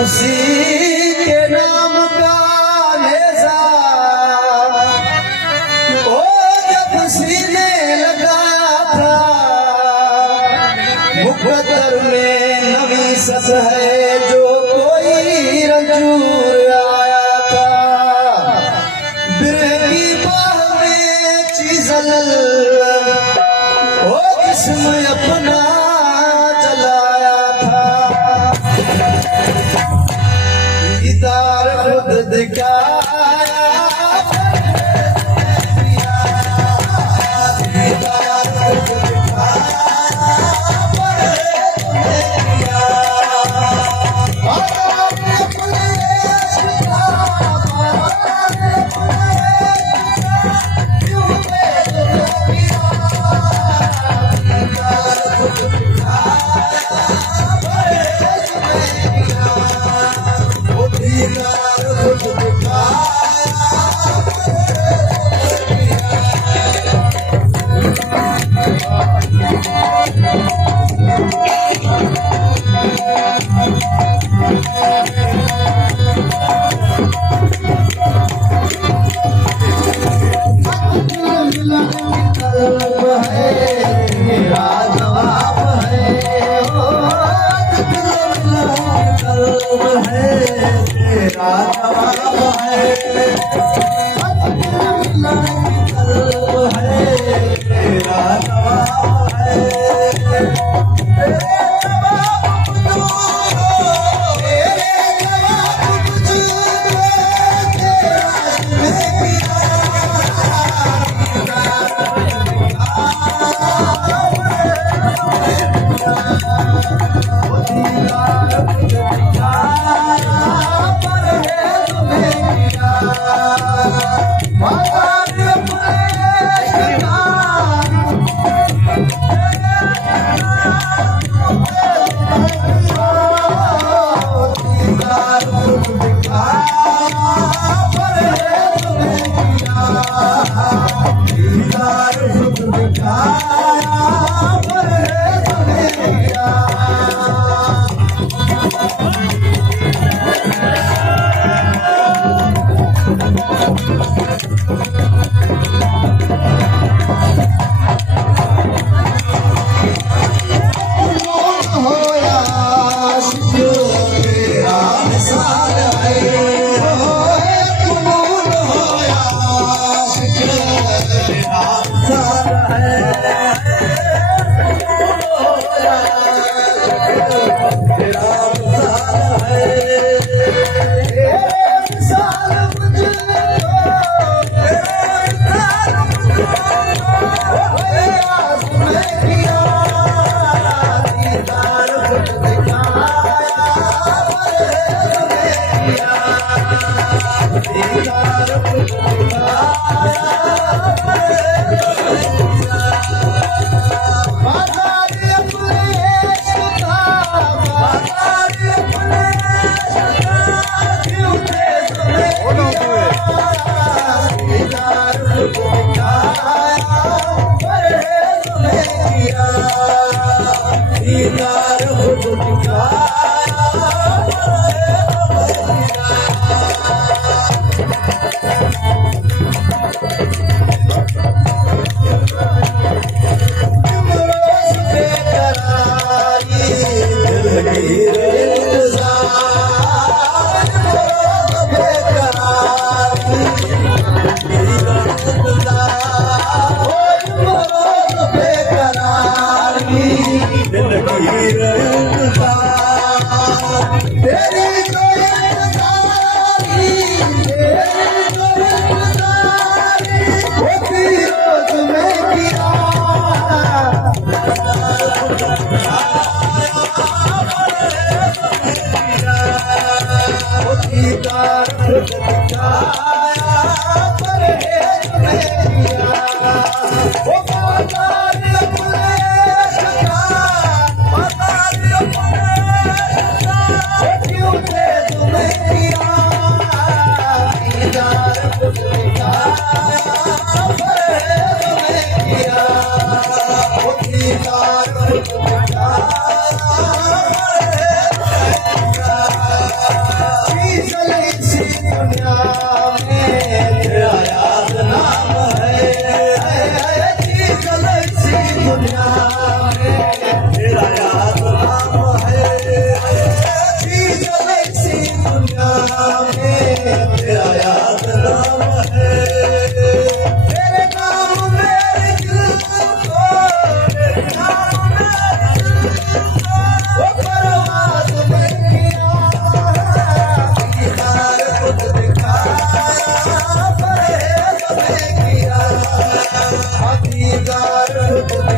उसी के नाम का नेज़ा ओ जब सीने लगा था, मुक़द्दर में नवीसत है जो कोई रंजूर आया था। बिरह की बाह में चीज़ल ओ जिस्म अपना जलाया था। दीदार खुद दिखाया, दीदार खुद दिखाया, चीज़ल इसी दुनिया में तेरा याद नाम है। चीज़ल इसी दुनिया में तेरा याद नाम है। चीज़ल इसी दुनिया में तेरा याद नाम है। तेरे नाम मेरे दिल को, तेरे नाम मेरे दिल को वो परवाज़ में किया। दीदार खुद दिखाया, परहेज़ में किया। दीदार खुद